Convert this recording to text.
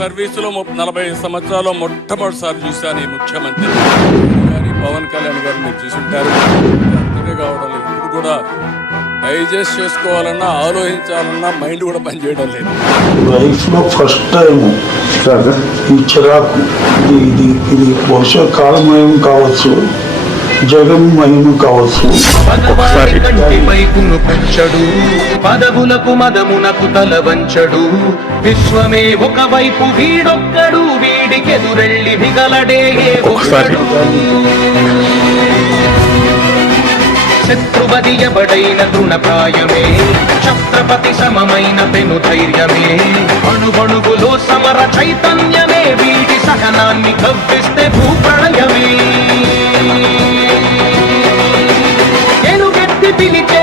సర్వీసులో 40 సంవత్సరాలు మొట్టమొదటిసారి చూశాను ఈ ముఖ్యమంత్రి గారి పవన్ కళ్యాణ్ గారు. మీరు చూసుంటారు, అంతనే కావడం లేదు. ఇప్పుడు కూడా డైజెస్ట్ చేసుకోవాలన్నా ఆలోచించాలన్నా మైండ్ కూడా పనిచేయడం లేదు. లైఫ్లో ఫస్ట్ టైం ఈ చిరాకు ఇది బహుశా కాలమయం కావచ్చు, జగన్ మహిమ కావచ్చు. వైపును పెంచడు, పదవులకు మదమునకు తల వంచడు. విశ్వమే ఒకవైపు వీడొక్కడు, వీడికెదురెళ్ళి మిగలడే ఒక్కడు. శత్రువది ఎవడైన తృణప్రాయమే, ఛత్రపతి సమమైన పెను ధైర్యమే. అణువణువులో సమర చైతన్యమే, వీడి సహనాన్ని కవ్విస్తే భూప్రళయమే. ఎలుగెత్తి పిలిచే